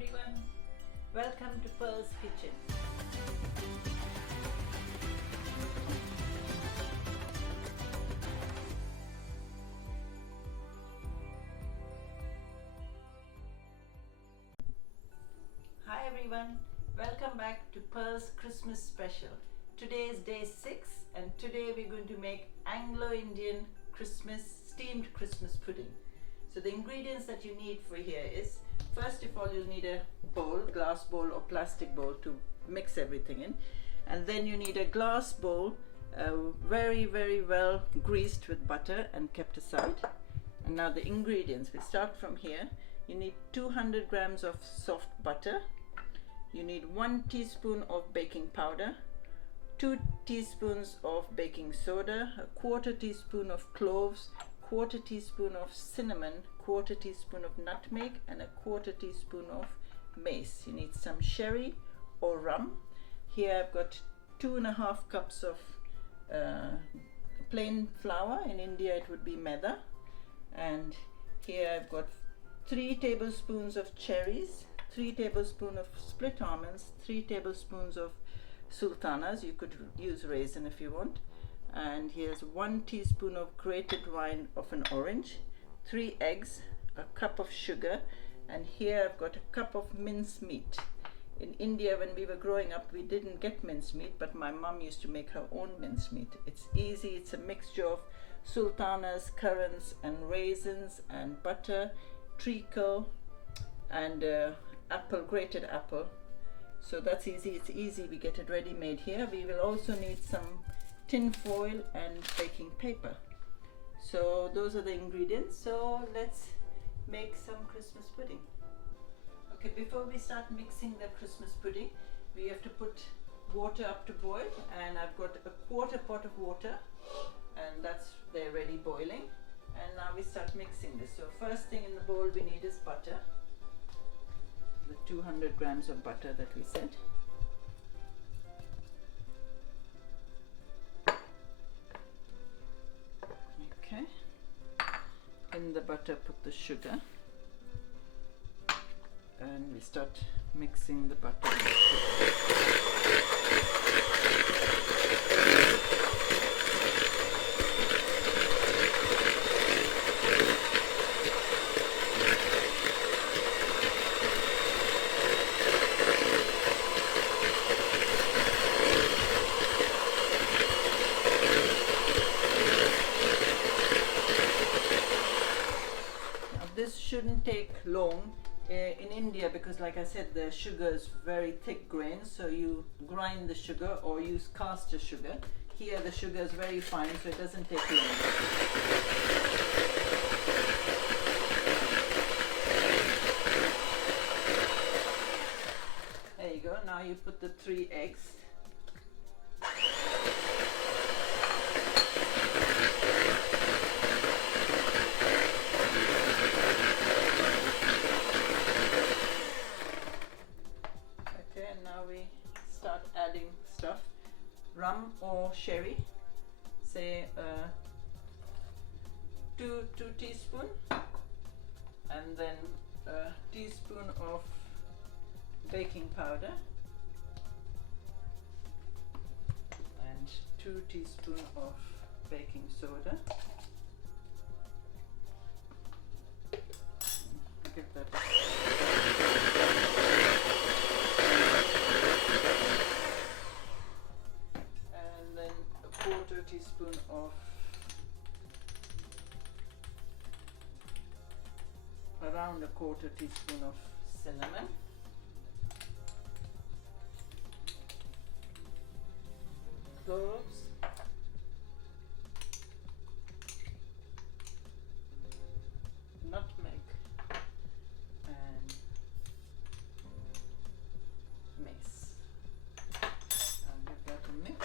everyone, welcome to Pearl's Kitchen. Hi everyone, welcome back to Pearl's Christmas special. Today is day 6 and today we're going to make Anglo-Indian steamed Christmas pudding. So the ingredients that you need for here is, first of all you'll need a bowl, glass bowl or plastic bowl to mix everything in, and then you need a glass bowl very well greased with butter and kept aside. And now the ingredients, we start from here. You need 200 grams of soft butter, you need 1 teaspoon of baking powder, 2 teaspoons of baking soda, a quarter teaspoon of cloves, quarter teaspoon of cinnamon, quarter teaspoon of nutmeg, and a quarter teaspoon of mace. You need some sherry or rum. Here I've got 2.5 cups of plain flour. In India it would be maida. And here I've got 3 tablespoons of cherries, 3 tablespoons of split almonds, 3 tablespoons of sultanas. You could use raisin if you want. And here's 1 teaspoon of grated rind of an orange, 3 eggs, a cup of sugar, and here I've got a cup of mince meat. In India, when we were growing up, we didn't get mince meat, but my mum used to make her own mince meat. It's easy. It's a mixture of sultanas, currants, and raisins, and butter, treacle, and grated apple. So that's easy. It's easy. We get it ready made here. We will also need some tin foil and baking paper. So those are the ingredients. So let's make some Christmas pudding. Okay, before we start mixing the Christmas pudding, we have to put water up to boil, and I've got a quarter pot of water, and they're ready boiling. And now we start mixing this. So first thing in the bowl we need is butter, the 200 grams of butter that we said. Okay, in the butter put the sugar, and we start mixing the butter and the sugar. This shouldn't take long in India because, like I said, the sugar is very thick grains, so you grind the sugar or use caster sugar. Here the sugar is very fine, so it doesn't take long. There you go. Now you put the 3 eggs. Start adding stuff, rum or sherry, say 2 teaspoons, and then a teaspoon of baking powder and 2 teaspoons of baking soda. Give that quarter teaspoon of around a quarter teaspoon of cinnamon, cloves, nutmeg, and mace. I'll give that a mix.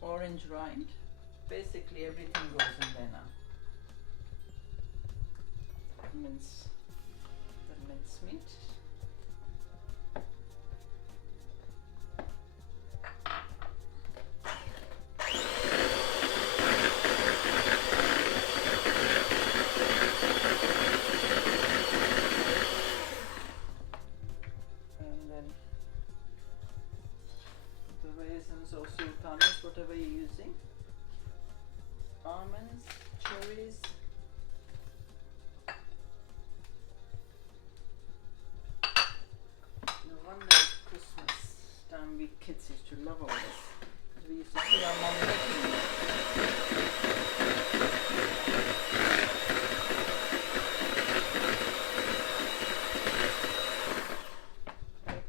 Orange rind. Basically everything goes in there now. The mince meat. And then the raisins or sultanas, whatever you're using. Almonds, cherries. No wonder it's Christmas time we kids used to love all this. We used to see our mom making it.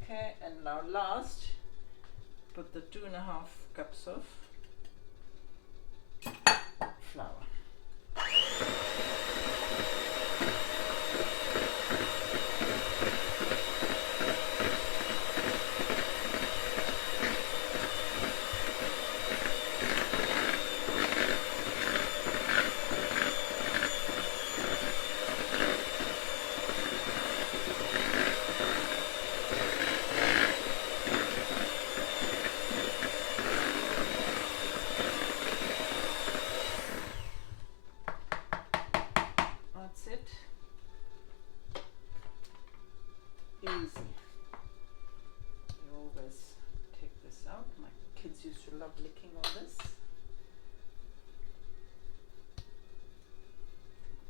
Okay, and now last, put the 2.5 cups of flour. That's it. Easy. You always take this out. My kids used to love licking all this.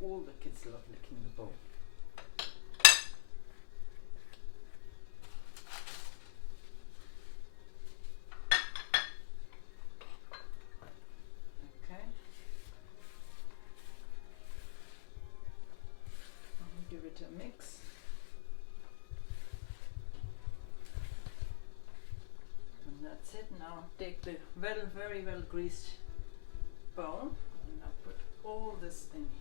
All the kids love licking the bowl. Okay. Give it a mix. And that's it. Now take the very well greased bowl and now put all this in here.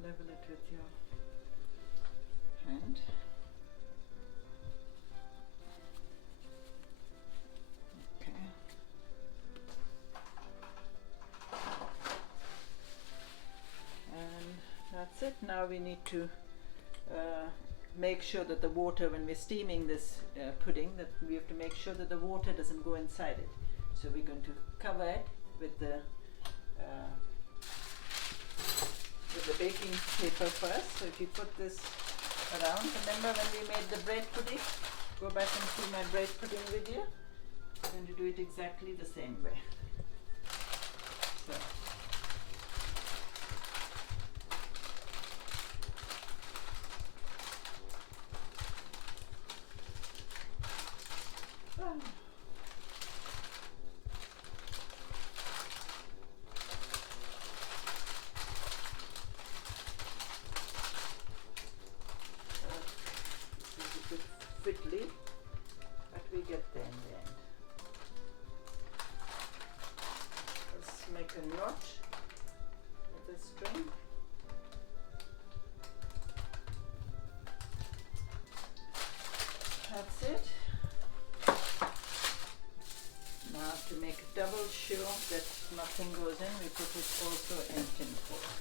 Level it with your hand. Okay. And that's it. Now we need to make sure that the water, when we're steaming this pudding, that we have to make sure that the water doesn't go inside it. So we're going to cover it with the baking paper first. So if you put this around, remember when we made the bread pudding? Go back and see my bread pudding video. I'm going to do it exactly the same way. So. Fiddly, but we get there in the end. Let's make a knot with the string. That's it. Now to make double sure that nothing goes in, we put it also in tin foil.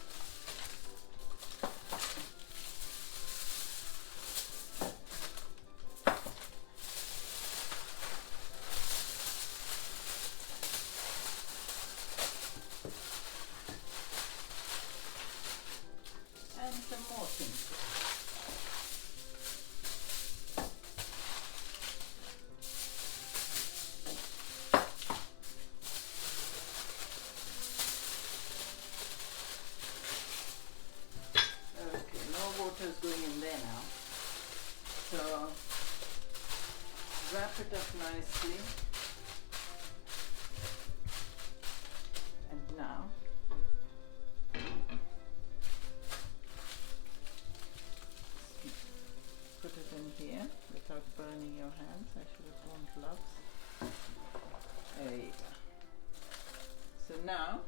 now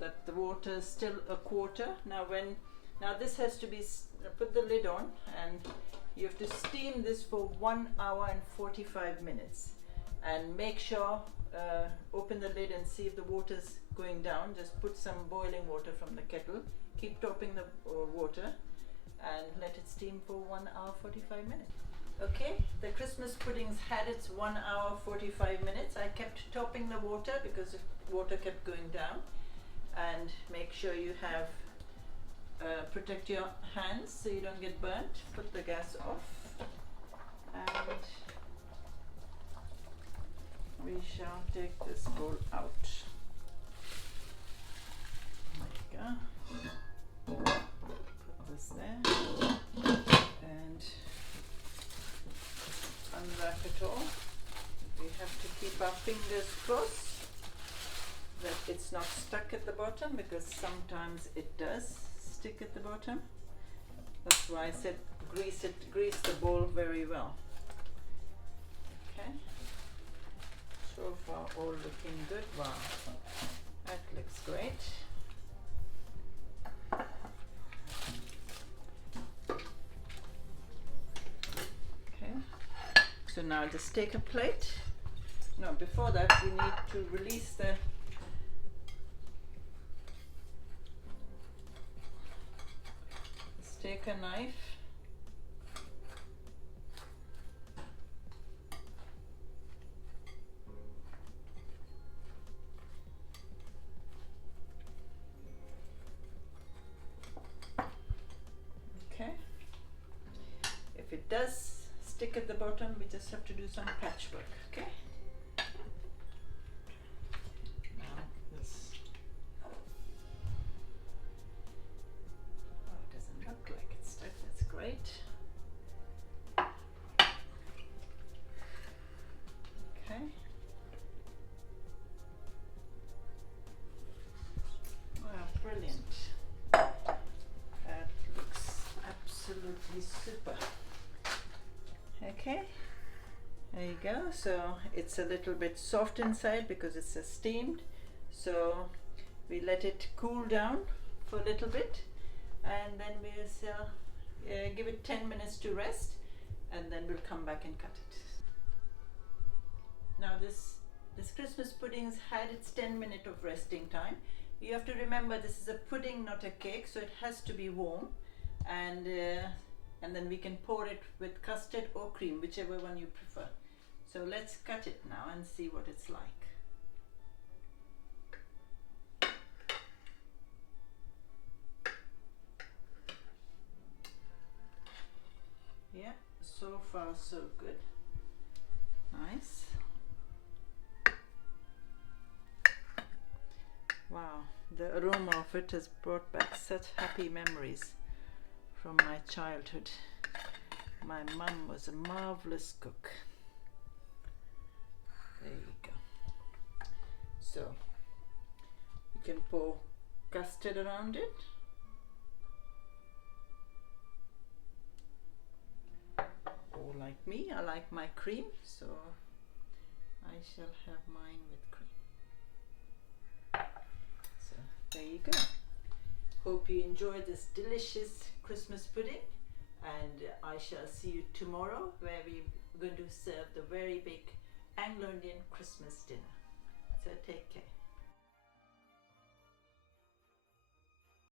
that the water is still a quarter, now this has to be, put the lid on, and you have to steam this for 1 hour and 45 minutes. And make sure, open the lid and see if the water's going down. Just put some boiling water from the kettle, keep topping the water, and let it steam for 1 hour 45 minutes. Okay, the Christmas pudding's had its 1 hour 45 minutes. I kept topping the water because the water kept going down. And make sure you have protect your hands so you don't get burnt. Put the gas off, and we shall take this bowl out. There you go. Put this there and unwrap it all. We have to keep our fingers crossed that it's not stuck at the bottom, because sometimes it does stick at the bottom. That's why I said grease the bowl very well. Okay, so far all looking good. Wow, that looks great. Okay, so now just take a plate. No, before that we need to release the take a knife, okay. If it does stick at the bottom, we just have to do some patchwork, okay? Now this, it doesn't look like it's stuck. That's great. Okay. Wow, brilliant. That looks absolutely super. Okay, there you go. So it's a little bit soft inside because it's steamed. So we let it cool down for a little bit, and then we'll give it 10 minutes to rest, and then we'll come back and cut it. Now this Christmas pudding's had its 10-minute of resting time. You have to remember this is a pudding, not a cake, so it has to be warm, and then we can pour it with custard or cream, whichever one you prefer. So let's cut it now and see what it's like. Yeah, so far so good. Nice. Wow, the aroma of it has brought back such happy memories from my childhood. My mum was a marvelous cook. There you go. So you can pour custard around it. Or like me, I like my cream, so I shall have mine with cream. So there you go. Hope you enjoy this delicious Christmas pudding, and I shall see you tomorrow, where we're going to serve the very big Anglo-Indian Christmas dinner. So take care.